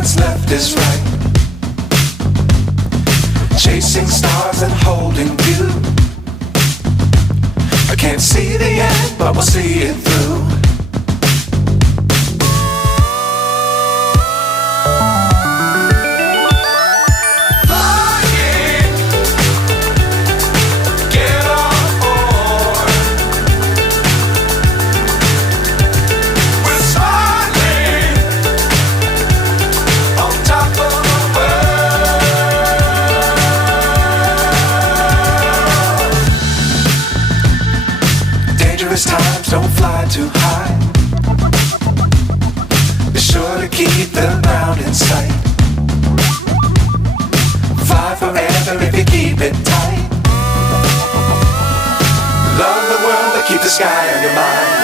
what's left is right. Chasing stars and holding you. I can't see the end, but we'll see it through. Times don't fly too high. Be sure to keep the ground in sight. Fly forever if you keep it tight. Love the world but keep the sky on your mind.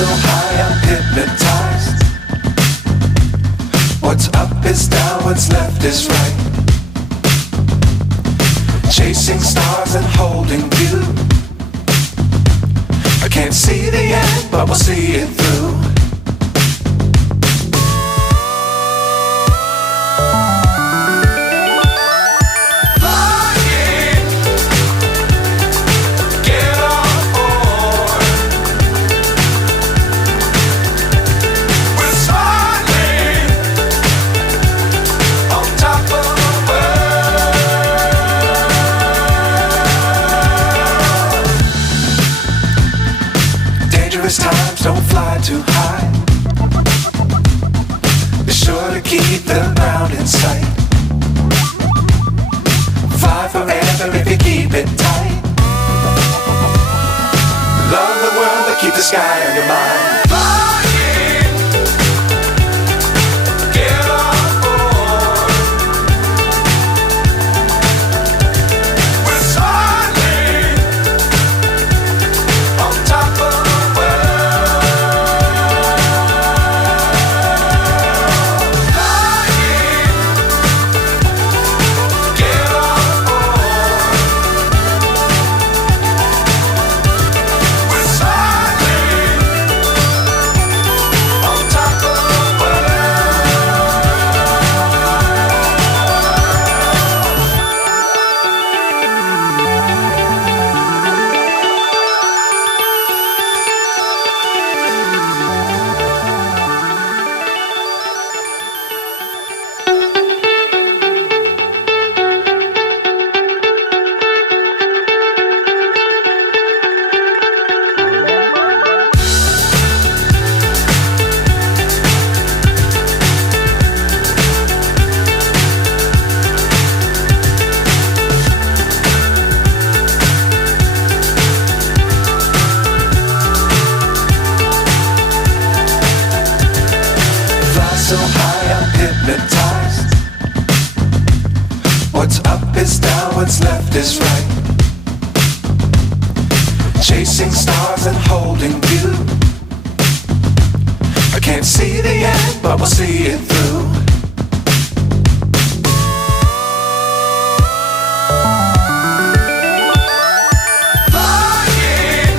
So high I'm hypnotized. What's up is down, what's left is right. Chasing stars and holding you. I can't see the end, but we'll see it through. Times don't fly too high. Be sure to keep the ground in sight. Fly forever if you keep it tight. Love the world but keep the sky on your mind. So high I'm hypnotized. What's up is down, what's left is right. Chasing stars and holding you. I can't see the end, but we'll see it through. Flying,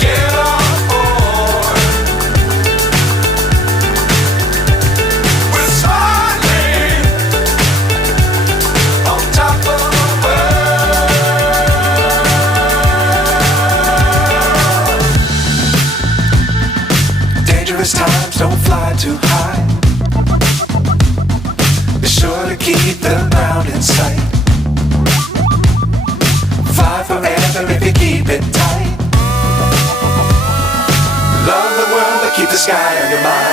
get on board. don't fly too high. Be sure to keep the ground in sight. Fly forever if you keep it tight. Love the world, but keep the sky on your mind.